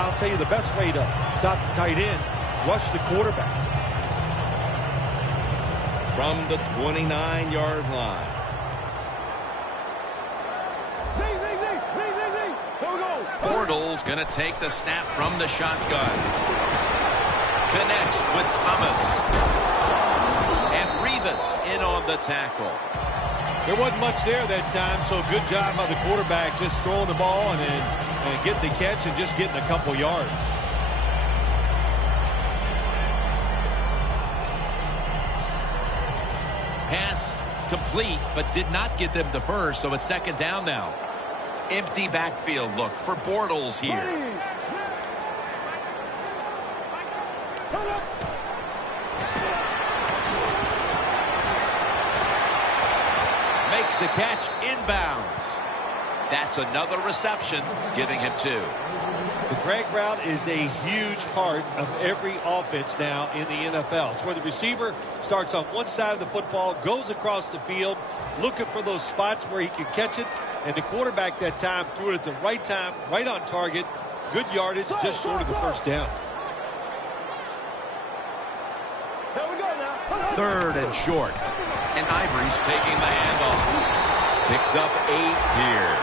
I'll tell you the best way to stop the tight end, rush the quarterback. From the 29-yard line. Bortles going to take the snap from the shotgun. Connects with Thomas. And Rivas in on the tackle. There wasn't much there that time, so good job by the quarterback just throwing the ball and getting the catch and just getting a couple yards. Pass complete, but did not get them the first, so it's second down now. Empty backfield look for Bortles here. Makes the catch inbounds. That's another reception, giving him 2. The drag route is a huge part of every offense now in the NFL. It's where the receiver starts on one side of the football, goes across the field, looking for those spots where he can catch it, and the quarterback that time threw it at the right time, right on target, good yardage, just short of the first down. Third and short. And Ivory's taking the handoff. Picks up 8 here.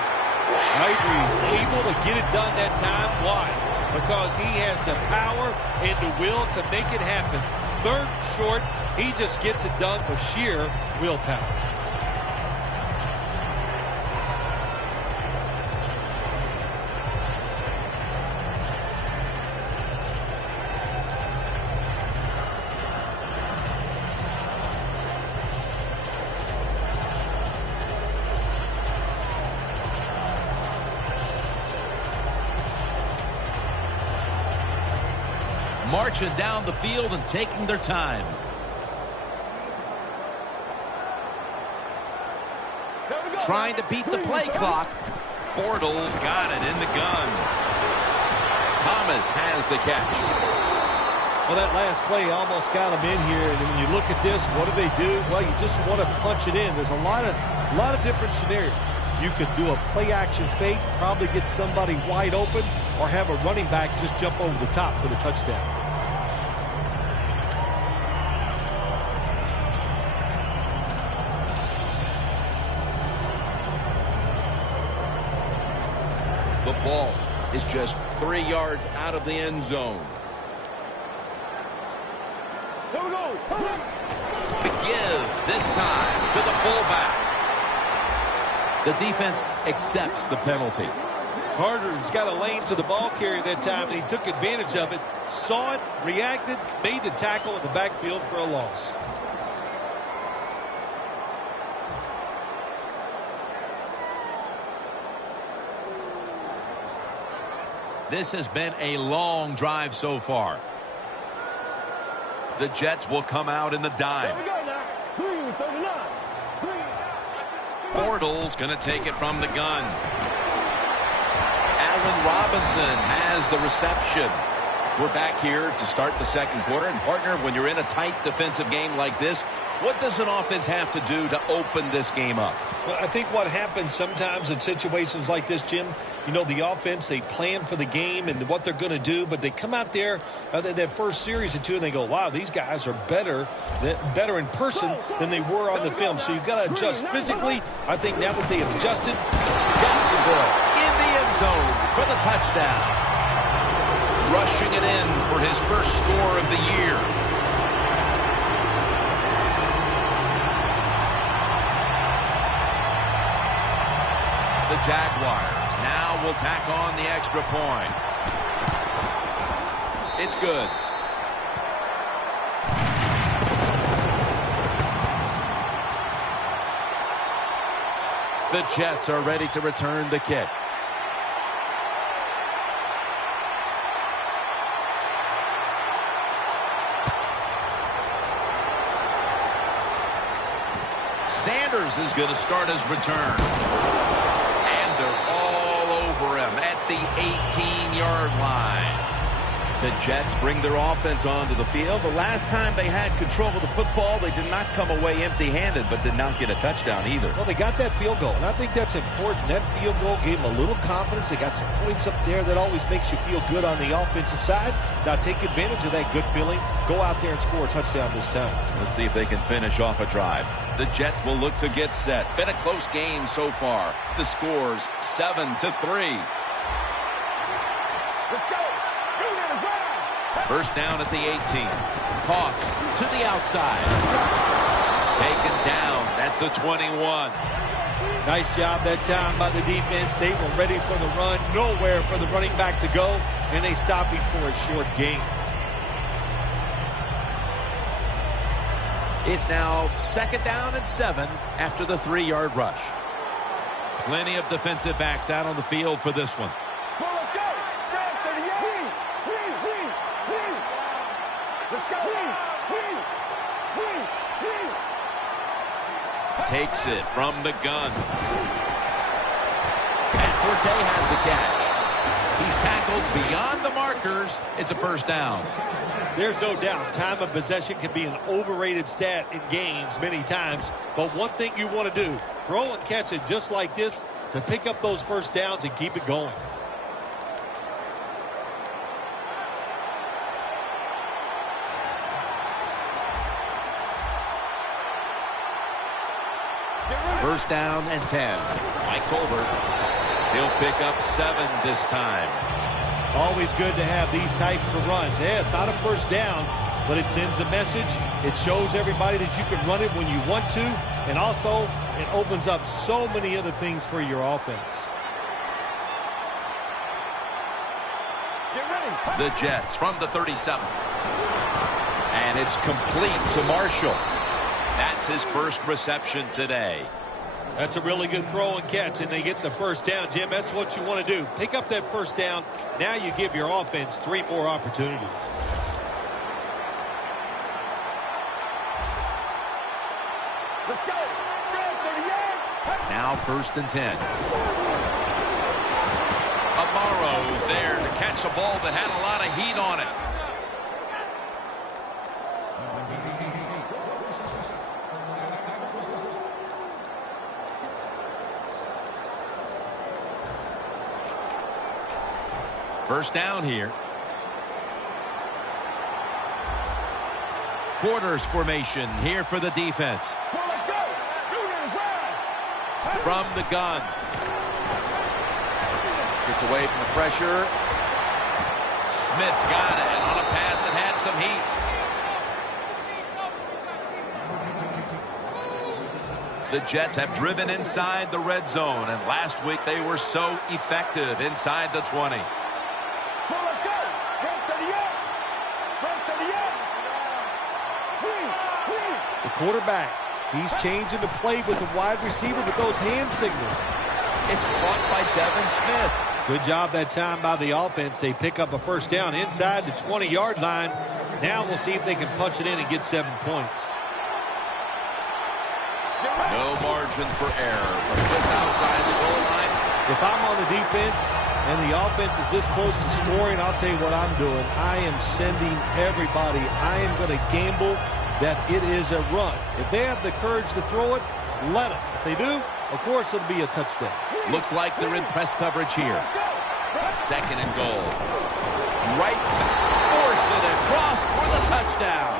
Ivory's able to get it done that time. Why? Because he has the power and the will to make it happen. Third and short, he just gets it done with sheer willpower. Marching down the field and taking their time. Trying to beat the play clock. Bortles got it in the gun. Thomas has the catch. Well, that last play almost got him in here. And when you look at this, what do? Well, you just want to punch it in. There's a lot of different scenarios. You could do a play-action fake, probably get somebody wide open, or have a running back just jump over the top for the touchdown. The ball is just 3 yards out of the end zone. Here we go. The give this time to the fullback. The defense accepts the penalty. Carter's got a lane to the ball carrier that time, and he took advantage of it, saw it, reacted, made the tackle in the backfield for a loss. This has been a long drive so far. The Jets will come out in the dime. Here we go now. 39. Bortles going to take it from the gun. Allen Robinson has the reception. We're back here to start the second quarter. And, partner, when you're in a tight defensive game like this, what does an offense have to do to open this game up? Well, I think what happens sometimes in situations like this, Jim, you know, the offense, they plan for the game and what they're going to do, but they come out there that first series or two and they go, wow, these guys are better in person than they were on the film. So you've got to adjust physically. I think now that they have adjusted, Jacksonville in the end zone for the touchdown. Rushing it in for his first score of the year. The Jaguars now will tack on the extra point. It's good. The Jets are ready to return the kick. Sanders is going to start his return. And they're all over him at the 18-yard line. The Jets bring their offense onto the field. The last time they had control of the football, they did not come away empty-handed, but did not get a touchdown either. Well, they got that field goal, and I think that's important. That field goal gave them a little confidence. They got some points up there that always makes you feel good on the offensive side. Now take advantage of that good feeling. Go out there and score a touchdown this time. Let's see if they can finish off a drive. The Jets will look to get set. Been a close game so far. The score's 7-3. Let's go. First down at the 18. Toss to the outside. Taken down at the 21. Nice job that time by the defense. They were ready for the run. Nowhere for the running back to go. And they stopped him for a short gain. It's now 2nd down and 7 after the 3-yard rush. Plenty of defensive backs out on the field for this one. Takes it from the gun. And Forte has the catch. He's tackled beyond the markers. It's a first down. There's no doubt time of possession can be an overrated stat in games many times. But one thing you want to do, throw and catch it just like this to pick up those first downs and keep it going. First down and 10. Mike Tolbert. He'll pick up 7 this time. Always good to have these types of runs. Yeah, it's not a first down, but it sends a message. It shows everybody that you can run it when you want to, and also it opens up so many other things for your offense. The Jets from the 37. And it's complete to Marshall. That's his first reception today. That's a really good throw and catch, and they get the first down, Jim. That's what you want to do. Pick up that first down. Now you give your offense 3 more opportunities. Let's go. Now 1st and 10. Amaro's there to catch a ball that had a lot of heat on it. First down here. Quarters formation here for the defense. From the gun. Gets away from the pressure. Smith's got it on a pass that had some heat. The Jets have driven inside the red zone, and last week they were so effective inside the 20. The quarterback, he's changing the play with the wide receiver with those hand signals. It's caught by Devin Smith. Good job that time by the offense. They pick up a first down inside the 20-yard line. Now we'll see if they can punch it in and get 7 points. No margin for error from just outside the goal line. If I'm on the defense and the offense is this close to scoring, I'll tell you what I'm doing. I am sending everybody. I am going to gamble that it is a run. If they have the courage to throw it, let them. If they do, of course it'll be a touchdown. Looks like they're in press coverage here. 2nd and goal. Right back. Force it across for the touchdown.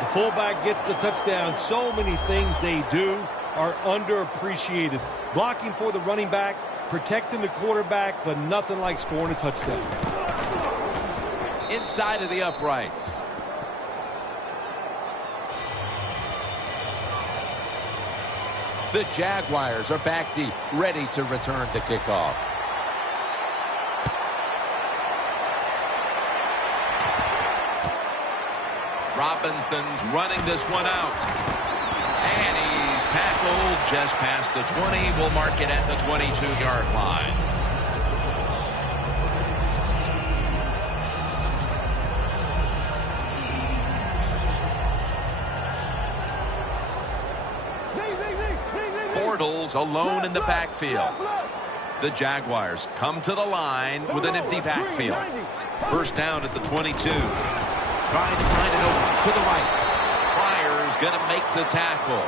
The fullback gets the touchdown. So many things they do are underappreciated. Blocking for the running back, protecting the quarterback, but nothing like scoring a touchdown. Inside of the uprights. The Jaguars are back deep, ready to return to kickoff. Robinson's running this one out. And he's tackled just past the 20. We'll mark it at the 22-yard line. Bortles alone in the backfield. The Jaguars come to the line with an empty backfield. First down at the 22. Trying to find it over to the right. Pryor's going to make the tackle.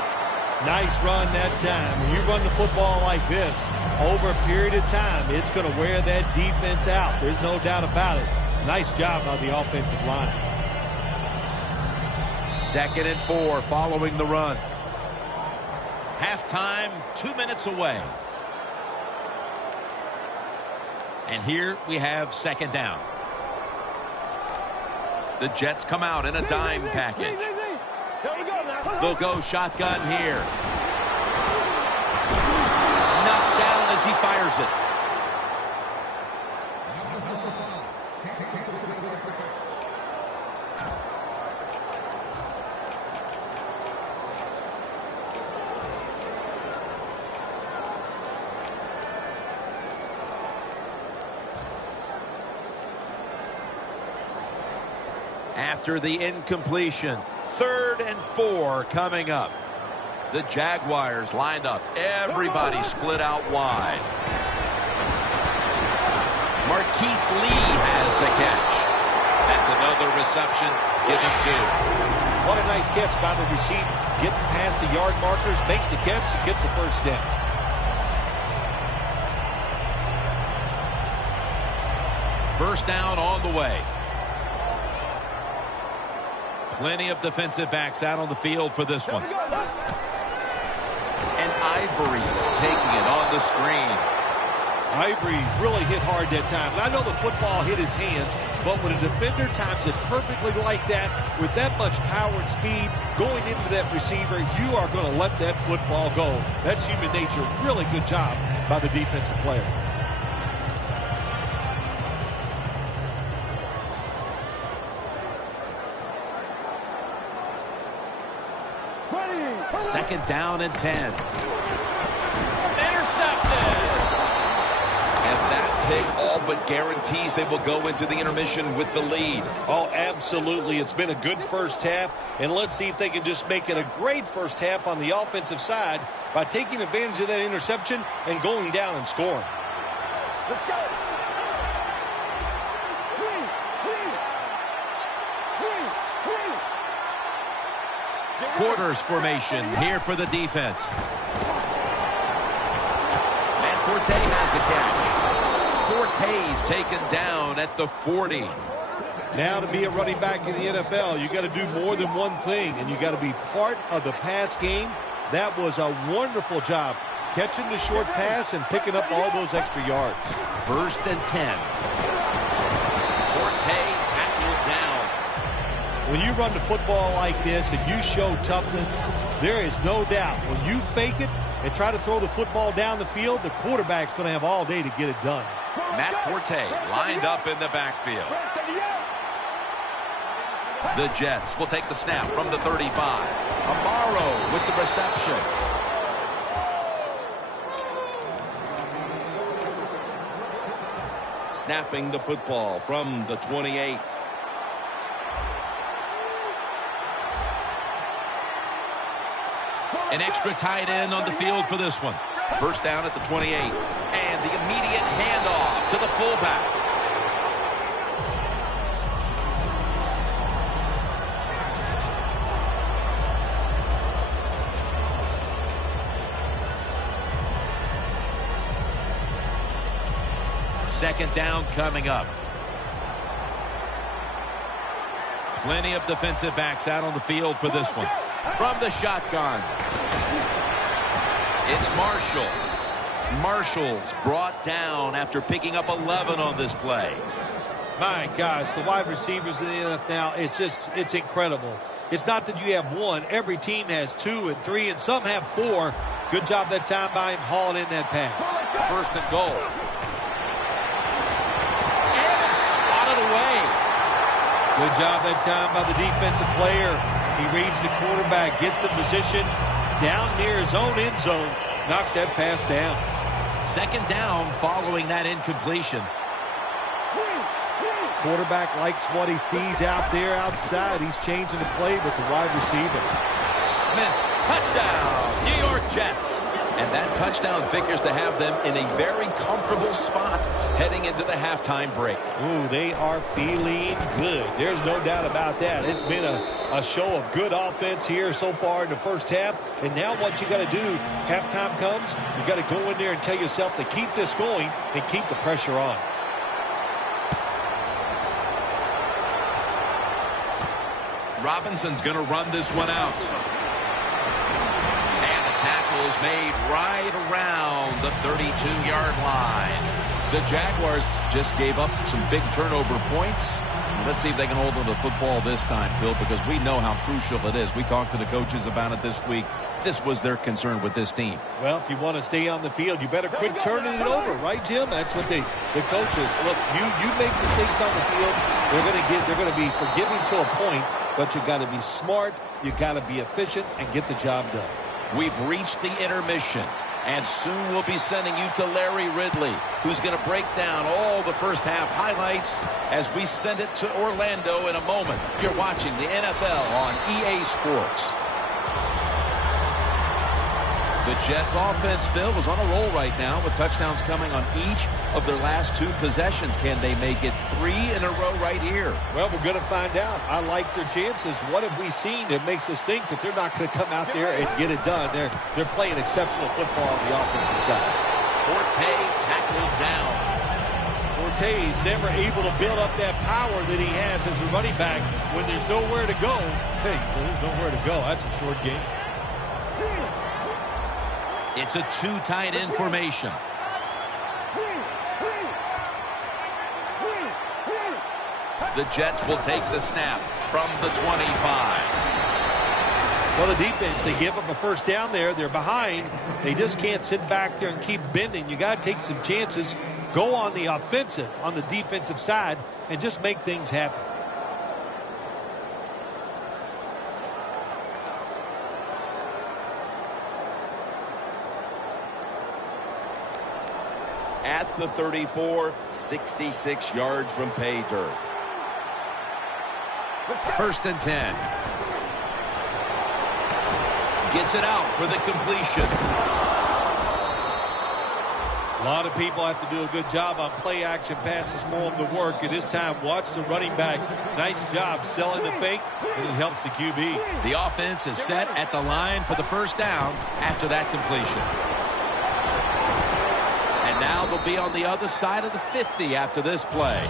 Nice run that time. When you run the football like this, over a period of time, it's going to wear that defense out. There's no doubt about it. Nice job by the offensive line. 2nd and 4 following the run. Halftime, 2 minutes away. And here we have 2nd down. The Jets come out in a dime package. They'll go shotgun here. Knocked down as he fires it. After the incompletion, 3rd and 4 coming up. The Jaguars lined up. Everybody split out wide. Marquise Lee has the catch. That's another reception. Give him 2. What a nice catch by the receiver. Getting past the yard markers, makes the catch, and gets the first down. First down on the way. Plenty of defensive backs out on the field for this one. And Ivory's taking it on the screen. Ivory's really hit hard that time. And I know the football hit his hands, but when a defender times it perfectly like that, with that much power and speed going into that receiver, you are going to let that football go. That's human nature. Really good job by the defensive player. Second down and 10. Intercepted! And that pick all but guarantees they will go into the intermission with the lead. Oh, absolutely. It's been a good first half, and let's see if they can just make it a great first half on the offensive side by taking advantage of that interception and going down and scoring. Let's go. Quarters formation here for the defense. And Forte has a catch. Forte's taken down at the 40. Now to be a running back in the NFL, you got to do more than one thing, and you got to be part of the pass game. That was a wonderful job, catching the short pass and picking up all those extra yards. 1st and 10. Forte tackled down. When you run the football like this and you show toughness, there is no doubt when you fake it and try to throw the football down the field, the quarterback's going to have all day to get it done. Matt Forte lined up in the backfield. The Jets will take the snap from the 35. Amaro with the reception. Snapping the football from the 28. An extra tight end on the field for this one. First down at the 28. And the immediate handoff to the fullback. Second down coming up. Plenty of defensive backs out on the field for this one. From the shotgun. It's Marshall. Marshall's brought down after picking up 11 on this play. My gosh, the wide receivers in the NFL now, it's incredible. It's not that you have one. Every team has 2 and 3, and some have 4. Good job that time by him hauling in that pass. 1st and goal. And it's swatted away. Good job that time by the defensive player. He reads the quarterback, gets in position down near his own end zone, knocks that pass down. Second down following that incompletion. Quarterback likes what he sees out there outside. He's changing the play with the wide receiver. Smith, touchdown, New York Jets. And that touchdown figures to have them in a very comfortable spot heading into the halftime break. Ooh, they are feeling good. There's no doubt about that. It's been a show of good offense here so far in the first half. And now what you got to do, halftime comes, you got to go in there and tell yourself to keep this going and keep the pressure on. Robinson's going to run this one out. And the tackle's made right around the 32-yard line. The Jaguars just gave up some big turnover points. Let's see if they can hold on to the football this time, Phil, because we know how crucial it is. We talked to the coaches about it this week. This was their concern with this team. Well, if you want to stay on the field, you better quit turning it over, right, Jim? That's what the coaches look. You make mistakes on the field, they're going to be forgiving to a point, but you got to be smart, you got to be efficient, and get the job done. We've reached the intermission. And soon we'll be sending you to Larry Ridley, who's going to break down all the first half highlights as we send it to Orlando in a moment. You're watching the NFL on EA Sports. The Jets offense, Phil, is on a roll right now with touchdowns coming on each of their last 2 possessions. Can they make it 3 in a row right here? Well, we're going to find out. I like their chances. What have we seen that makes us think that they're not going to come out there and get it done? They're playing exceptional football on the offensive side. Forte tackled down. Forte's never able to build up that power that he has as a running back when there's nowhere to go. Hey, there's nowhere to go. That's a short game. It's a 2 tight end formation. The Jets will take the snap from the 25. Well, the defense, they give up a first down there. They're behind. They just can't sit back there and keep bending. You got to take some chances. Go on the offensive, on the defensive side, and just make things happen. At the 34, 66 yards from pay dirt. 1st and 10. Gets it out for the completion. A lot of people have to do a good job on play action passes for them to work. At this time, watch the running back. Nice job selling the fake, and it helps the QB. The offense is set at the line for the first down after that completion. Now they'll be on the other side of the 50 after this play.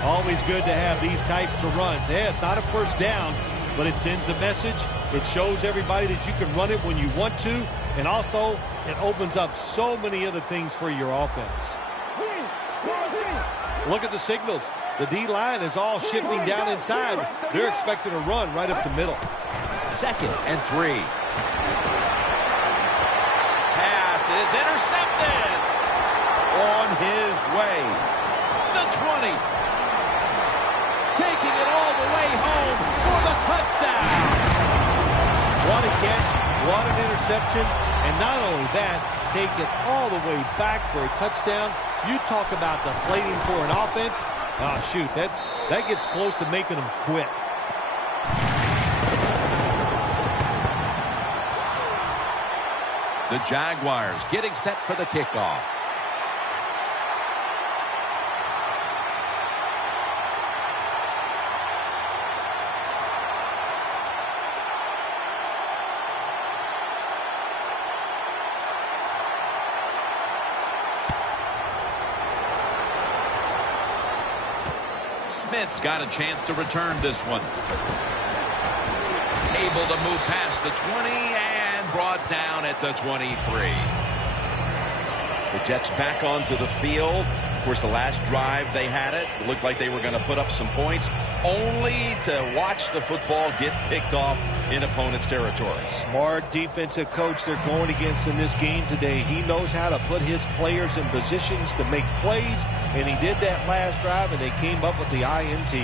Always good to have these types of runs. Yeah, it's not a first down, but it sends a message. It shows everybody that you can run it when you want to, and also it opens up so many other things for your offense. Look at the signals. The D-line is all shifting down inside. They're expecting a run right up the middle. 2nd and 3. Pass is intercepted. On his way. The 20. Taking it all the way home for the touchdown. What a catch, what an interception, and not only that, take it all the way back for a touchdown. You talk about deflating for an offense. Oh, shoot, that gets close to making them quit. The Jaguars getting set for the kickoff. Smith's got a chance to return this one. Able to move past the 20 and brought down at the 23. The Jets back onto the field. Of course, the last drive they had it looked like they were going to put up some points, only to watch the football get picked off in opponent's territory. Smart defensive coach they're going against in this game today. He knows how to put his players in positions to make plays, and he did that last drive, and they came up with the INT.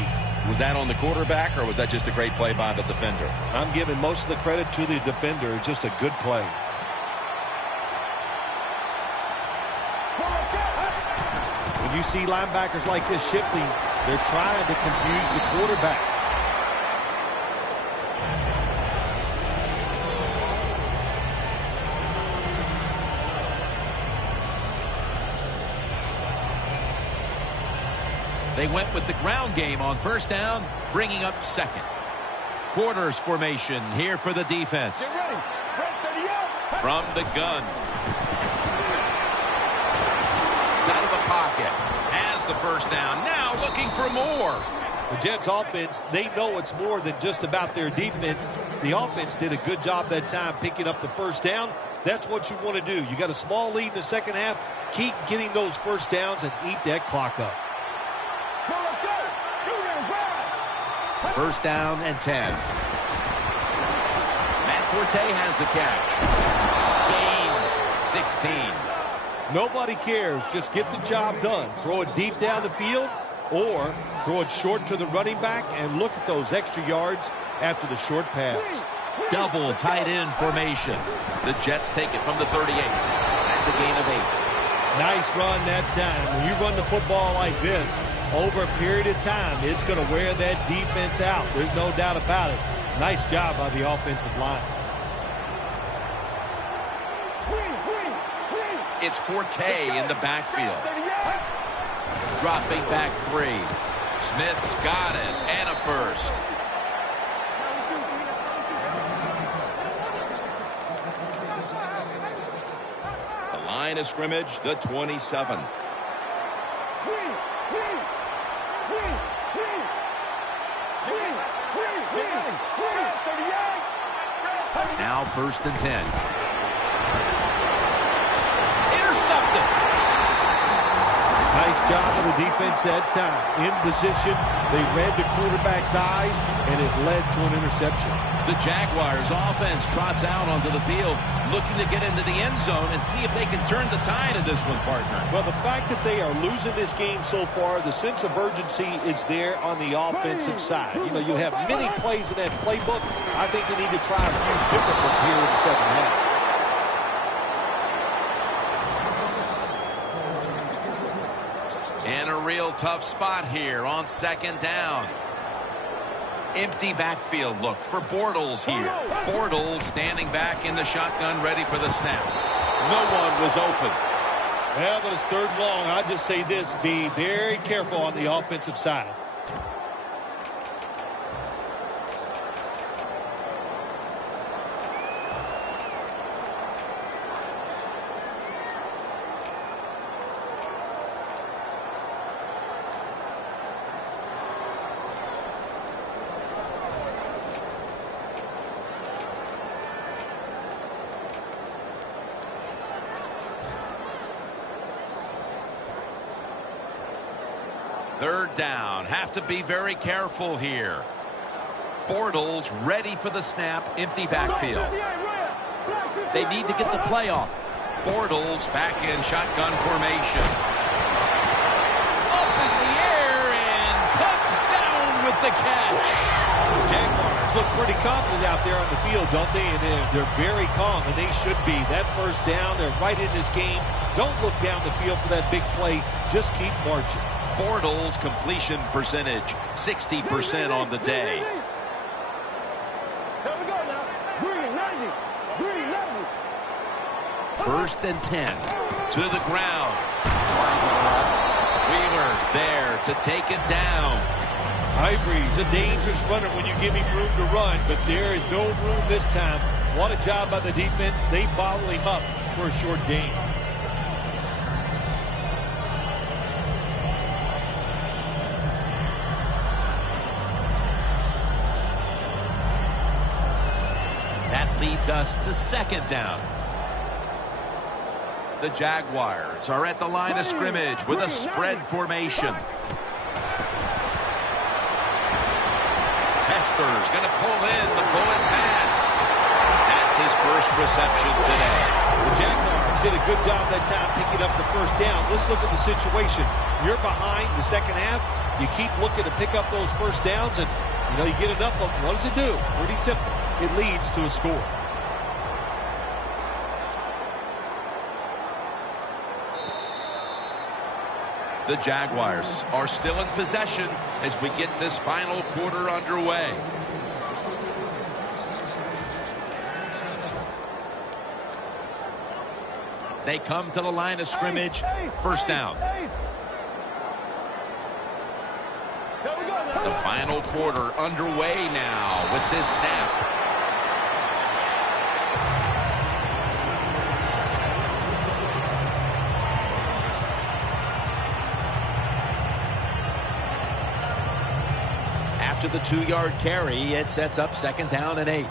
Was that on the quarterback, or was that just a great play by the defender? I'm giving most of the credit to the defender. It's just a good play. When you see linebackers like this shifting, they're trying to confuse the quarterback. They went with the ground game on first down, bringing up second. Quarters formation here for the defense. Get ready. From the gun. Out of the pocket. Has the first down. Now looking for more. The Jets offense, they know it's more than just about their defense. The offense did a good job that time picking up the first down. That's what you want to do. You got a small lead in the second half. Keep getting those first downs and eat that clock up. First down and 10. Matt Forte has the catch. Gains 16. Nobody cares. Just get the job done. Throw it deep down the field or throw it short to the running back and look at those extra yards after the short pass. Double tight end formation. The Jets take it from the 38. That's a gain of 8. Nice run that time. When you run the football like this, over a period of time, it's going to wear that defense out. There's no doubt about it. Nice job by the offensive line. It's Forte in the backfield. Dropping back 3. Smith's got it, and a first. The line of scrimmage, the 27. Now first and 10. Intercepted. Nice job of the defense that time. In position, they read the quarterback's eyes, and it led to an interception. The Jaguars offense trots out onto the field, looking to get into the end zone and see if they can turn the tide of this one, partner. Well, the fact that they are losing this game so far, the sense of urgency is there on the offensive side. You know, you have many plays in that playbook. I think they need to try a few different ones here in the second half. In a real tough spot here on second down. Empty backfield look for Bortles here. Bortles standing back in the shotgun, ready for the snap. No one was open. Well, but it's third and long. I just say this, be very careful on the offensive side. Third down. Have to be very careful here. Bortles ready for the snap. Empty backfield. They need to get the play off. Bortles back in shotgun formation. Up in the air and comes down with the catch. Jaguars look pretty confident out there on the field, don't they? And they're very calm, and they should be. That first down, they're right in this game. Don't look down the field for that big play. Just keep marching. Bortles completion percentage 60% on the day. There we go now. Green 90. Green 90. First and 10 to the ground. Wheeler's there to take it down. Ivory's a dangerous runner when you give him room to run, but there is no room this time. What a job by the defense. They bottle him up for a short gain. Leads us to second down. The Jaguars are at the line of scrimmage with a spread formation. Hester's going to pull in the bullet pass. That's his first reception today. The Jaguars did a good job that time picking up the first down. Let's look at the situation. You're behind the second half. You keep looking to pick up those first downs, and you get enough of them. What does it do? Pretty simple. It leads to a score. The Jaguars are still in possession as we get this final quarter underway. They come to the line of scrimmage. First down. The final quarter underway now with this snap. After the 2-yard carry, it sets up 2nd down and 8.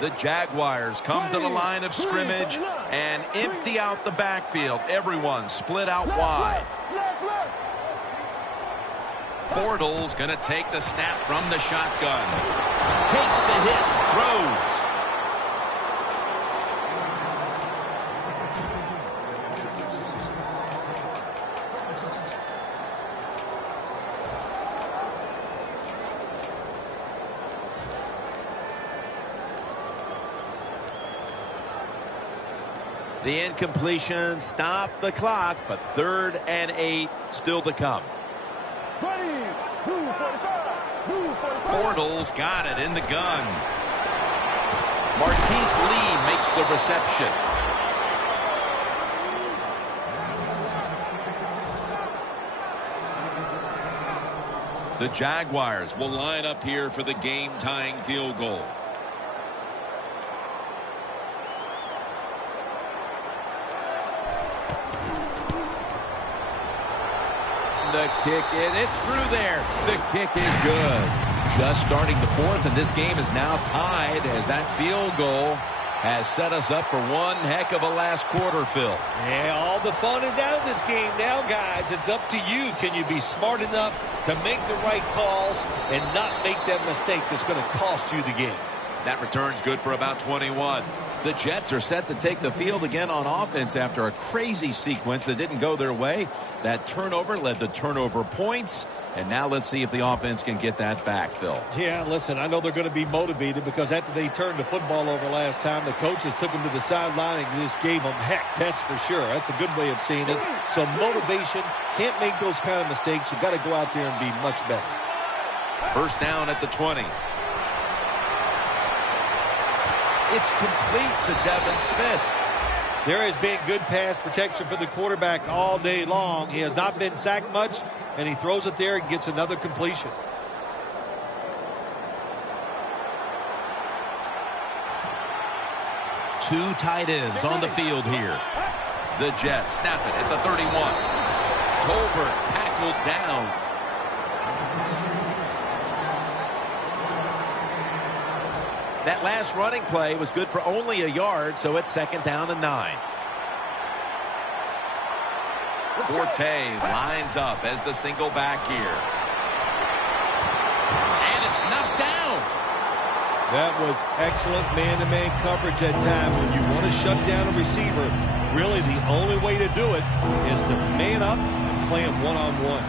The Jaguars come to the line of scrimmage and empty out the backfield. Everyone split out wide. Bortles going to take the snap from the shotgun. Takes the hit, throws. The incompletion stopped the clock, but 3rd and 8 still to come. Bortles got it in the gun. Marquise Lee makes the reception. The Jaguars will line up here for the game-tying field goal. The kick, it's through there. The kick is good. Just starting the 4th, and this game is now tied as that field goal has set us up for one heck of a last quarter, Phil. Yeah, all the fun is out of this game now, guys. It's up to you. Can you be smart enough to make the right calls and not make that mistake that's going to cost you the game? That return's good for about 21. The Jets are set to take the field again on offense after a crazy sequence that didn't go their way. That turnover led to turnover points. And now let's see if the offense can get that back, Phil. Yeah, listen, I know they're going to be motivated because after they turned the football over last time, the coaches took them to the sideline and just gave them heck, that's for sure. That's a good way of seeing it. So motivation, can't make those kind of mistakes. You got to go out there and be much better. 1st down at the 20. It's complete to Devin Smith. There has been good pass protection for the quarterback all day long. He has not been sacked much, and he throws it there and gets another completion. Two tight ends on the field here. The Jets snap it at the 31. Tolbert tackled down. That last running play was good for only a yard, so it's 2nd down and 9. Forte lines up as the single back here. And it's knocked down. That was excellent man-to-man coverage that time. When you want to shut down a receiver, really the only way to do it is to man up and play him one-on-one.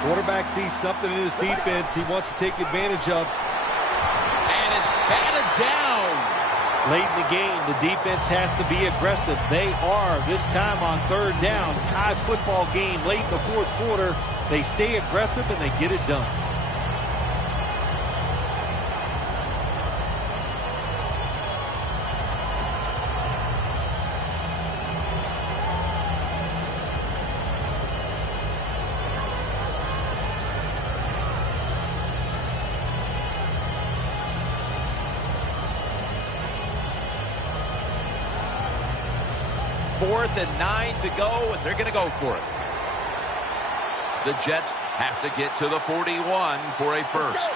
Quarterback sees something in his defense he wants to take advantage of. And it's batted down. Late in the game, the defense has to be aggressive. They are, this time on 3rd down. Tie football game late in the 4th quarter. They stay aggressive and they get it done. Fourth and 9 to go, and they're going to go for it. The Jets have to get to the 41 for a first.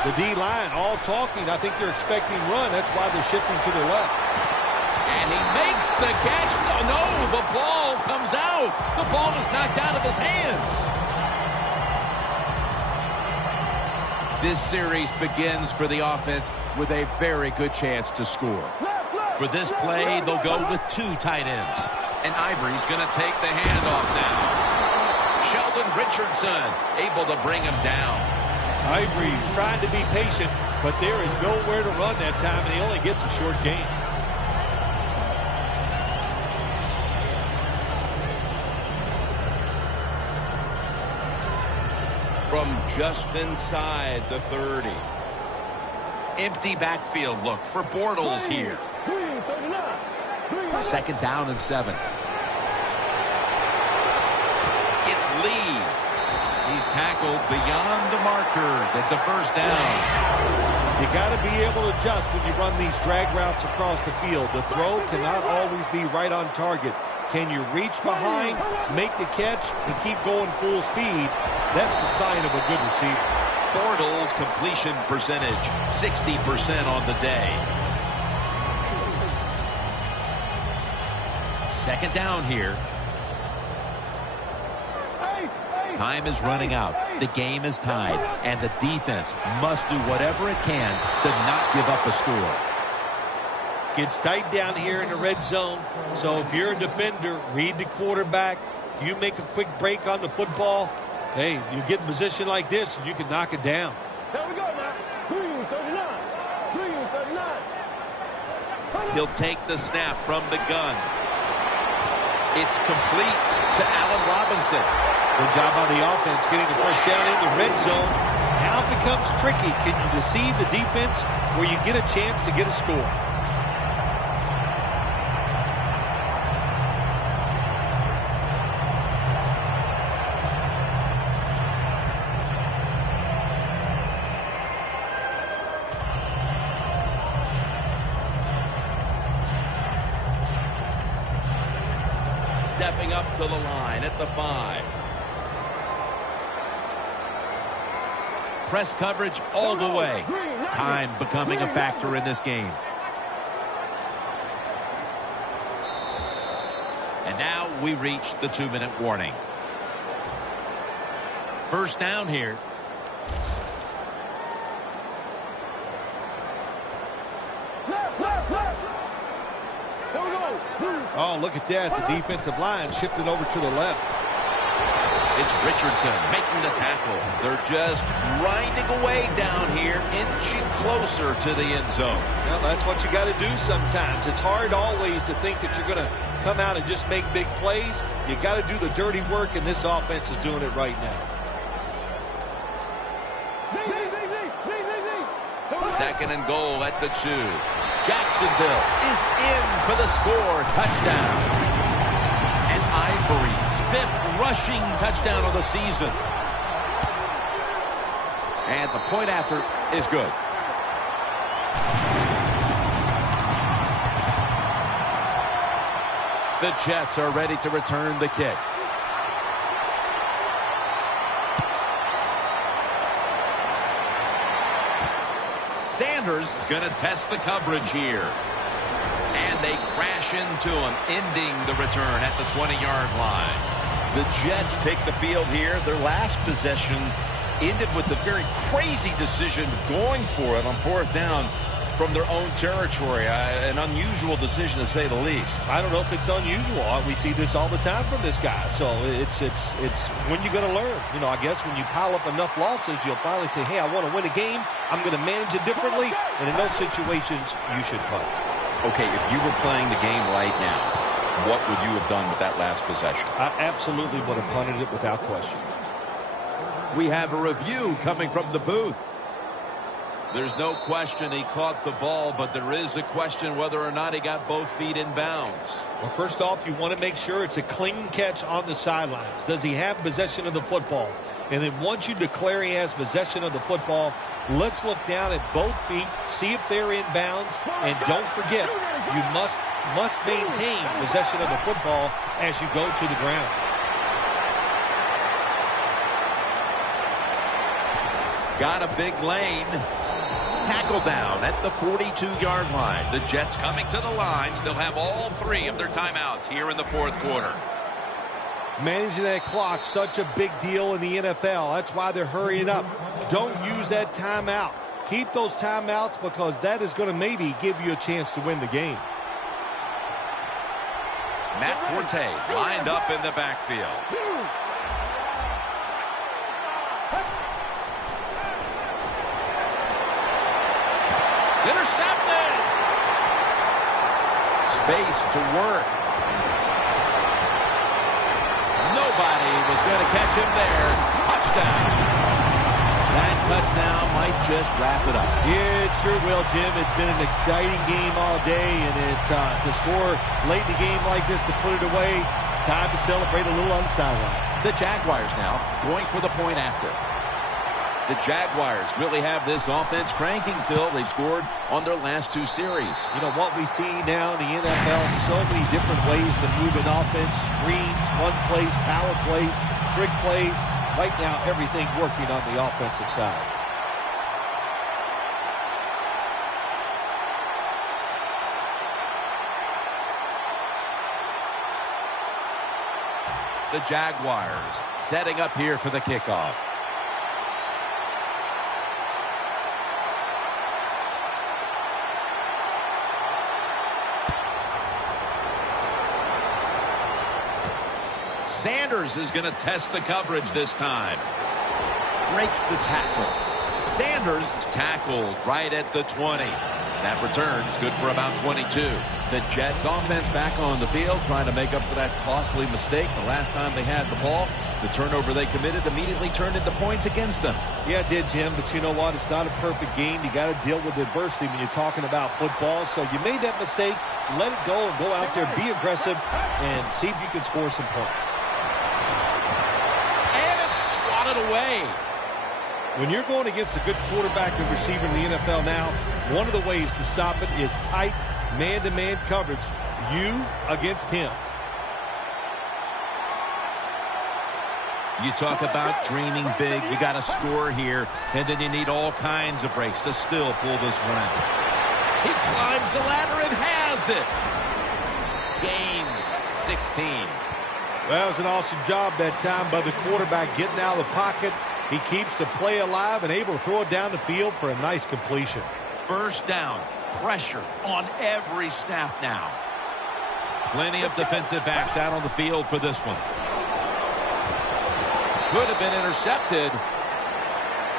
The D-line all talking. I think they're expecting run. That's why they're shifting to their left. And he makes the catch. Oh, no, the ball comes out. The ball is knocked out of his hands. This series begins for the offense with a very good chance to score. For this play, they'll go with 2 tight ends. And Ivory's going to take the handoff now. Sheldon Richardson able to bring him down. Ivory's trying to be patient, but there is nowhere to run that time, and he only gets a short gain. From just inside the 30. Empty backfield look for Bortles here. 2nd down and 7. lead. He's tackled beyond the markers. It's a first down. You got to be able to adjust when you run these drag routes across the field. The throw cannot always be right on target. Can you reach behind, make the catch, and keep going full speed? That's the sign of a good receiver. Bortles' completion percentage, 60% on the day. Second down here. Time is running out. The game is tied, and the defense must do whatever it can to not give up a score. Gets tight down here in the red zone. So if you're a defender, read the quarterback. If you make a quick break on the football, hey, you get in position like this, and you can knock it down. There we go now. Green 39. Green 39. He'll take the snap from the gun. It's complete to Allen Robinson. Good job on the offense getting the first down in the red zone. Now it becomes tricky. Can you deceive the defense where you get a chance to get a score? Stepping up to the line at the 5. Press coverage all the way. Time becoming a factor in this game. And now we reach the 2-minute warning. First down here. Oh, look at that. The defensive line shifted over to the left. It's Richardson making the tackle. They're just grinding away down here, inching closer to the end zone. Well, that's what you got to do sometimes. It's hard always to think that you're going to come out and just make big plays. You got to do the dirty work, and this offense is doing it right now. Second and goal at the 2. Jacksonville is in for the score. Touchdown. And Ivory's 5th rushing touchdown of the season. And the point after is good. The Jets are ready to return the kick. Sanders going to test the coverage here. And they crash into him, ending the return at the 20-yard line. The Jets take the field here. Their last possession ended with the very crazy decision of going for it on 4th down from their own territory. An unusual decision, to say the least. I don't know if it's unusual. We see this all the time from this guy. So it's when you're going to learn. You know, I guess when you pile up enough losses, you'll finally say, hey, I want to win a game. I'm going to manage it differently. And in those situations, you should punt. Okay, if you were playing the game right now, what would you have done with that last possession? I absolutely would have punted it without question. We have a review coming from the booth. There's no question he caught the ball, but there is a question whether or not he got both feet in bounds. Well, first off, you want to make sure it's a clean catch on the sidelines. Does he have possession of the football? And then once you declare he has possession of the football, let's look down at both feet, see if they're in bounds, and don't forget, you must maintain possession of the football as you go to the ground. Got a big lane. Tackle down at the 42-yard line. The Jets coming to the line still have all 3 of their timeouts here in the 4th quarter. Managing that clock, such a big deal in the NFL. That's why they're hurrying up. Don't use that timeout. Keep those timeouts because that is going to maybe give you a chance to win the game. Matt Forte lined up in the backfield. Intercepted. Space to work. Nobody was going to catch him there. Touchdown. That touchdown might just wrap it up. Yeah, it sure will, Jim. It's been an exciting game all day, and to score late in the game like this, to put it away, it's time to celebrate a little on the sideline. The Jaguars now going for the point after. The Jaguars really have this offense cranking, Phil. They've scored on their last 2 series. You know, what we see now in the NFL, so many different ways to move an offense. Screens, run plays, power plays, trick plays. Right now, everything working on the offensive side. The Jaguars setting up here for the kickoff. Sanders is going to test the coverage this time. Breaks the tackle. Sanders tackled right at the 20. That return is good for about 22. The Jets offense back on the field trying to make up for that costly mistake. The last time they had the ball, the turnover they committed immediately turned into points against them. Yeah, it did, Jim, but you know what? It's not a perfect game. You got to deal with adversity when you're talking about football. So you made that mistake, let it go, and go out there, be aggressive, and see if you can score some points. And it's swatted away. When you're going against a good quarterback and receiver in the NFL now, one of the ways to stop it is tight man-to-man coverage. You against him. You talk about dreaming big. You got to score here, and then you need all kinds of breaks to still pull this one out. He climbs the ladder and has it. Gains 16. Well, it was an awesome job that time by the quarterback getting out of the pocket. He keeps the play alive and able to throw it down the field for a nice completion. First down. Pressure on every snap now. Plenty of defensive backs out on the field for this one. Could have been intercepted.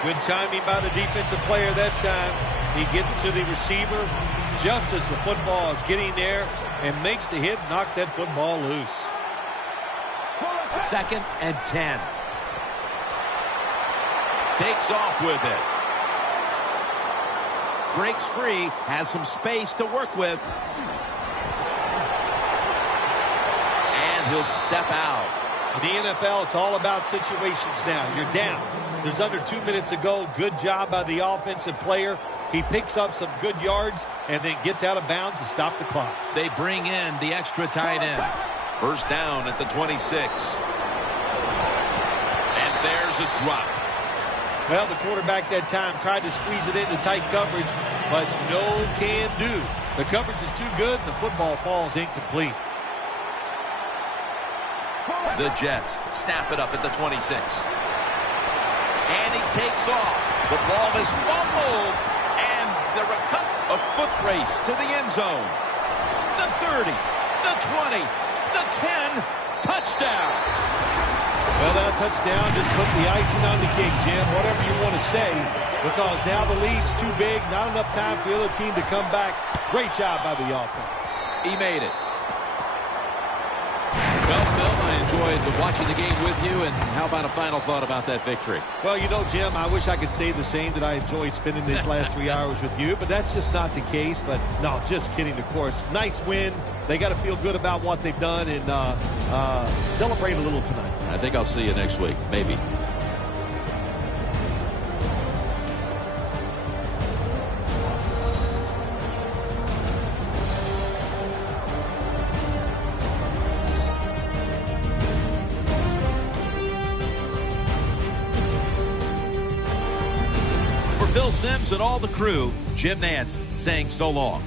Good timing by the defensive player that time. He gets it to the receiver just as the football is getting there and makes the hit, knocks that football loose. 2nd and 10. Takes off with it. Breaks free, has some space to work with. And he'll step out. In the NFL, it's all about situations now. You're down. There's under 2 minutes to go. Good job by the offensive player. He picks up some good yards and then gets out of bounds to stop the clock. They bring in the extra tight end. First down at the 26. And there's a drop. Well, the quarterback that time tried to squeeze it into tight coverage, but no can do. The coverage is too good, and the football falls incomplete. The Jets snap it up at the 26. And he takes off. The ball is fumbled. And they're a foot race to the end zone. The 30, the 20, the 10, touchdown. Well, that touchdown just put the icing on the cake, Jim, whatever you want to say, because now the lead's too big, not enough time for the other team to come back. Great job by the offense. He made it. Well, Phil, I enjoyed watching the game with you, and how about a final thought about that victory? Well, you know, Jim, I wish I could say the same, that I enjoyed spending these last 3 hours with you, but that's just not the case. But, no, just kidding, of course. Nice win. They got to feel good about what they've done and celebrate a little tonight. I think I'll see you next week, maybe. For Phil Simms and all the crew, Jim Nantz saying so long.